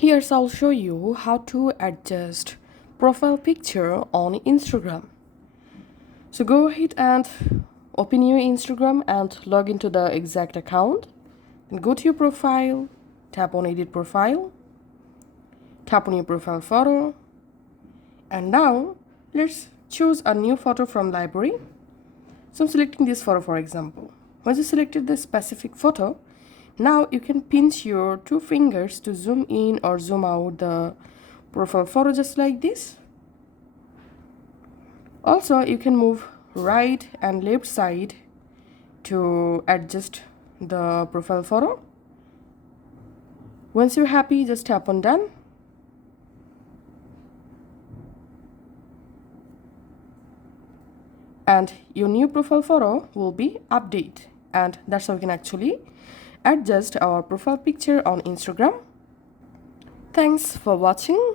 Here's I'll show you how to adjust profile picture on Instagram. So go ahead and open your Instagram and log into the exact account. Then go to your profile, tap on edit profile, tap on your profile photo, and now let's choose a new photo from library. So I'm selecting this photo for example. Once you selected this specific photo, now you can pinch your two fingers to zoom in or zoom out the profile photo just like this. Also, you can move right and left side to adjust the profile photo. Once you're happy, just tap on done. And your new profile photo will be updated. And that's how we can actually adjust our profile picture on Instagram. Thanks for watching.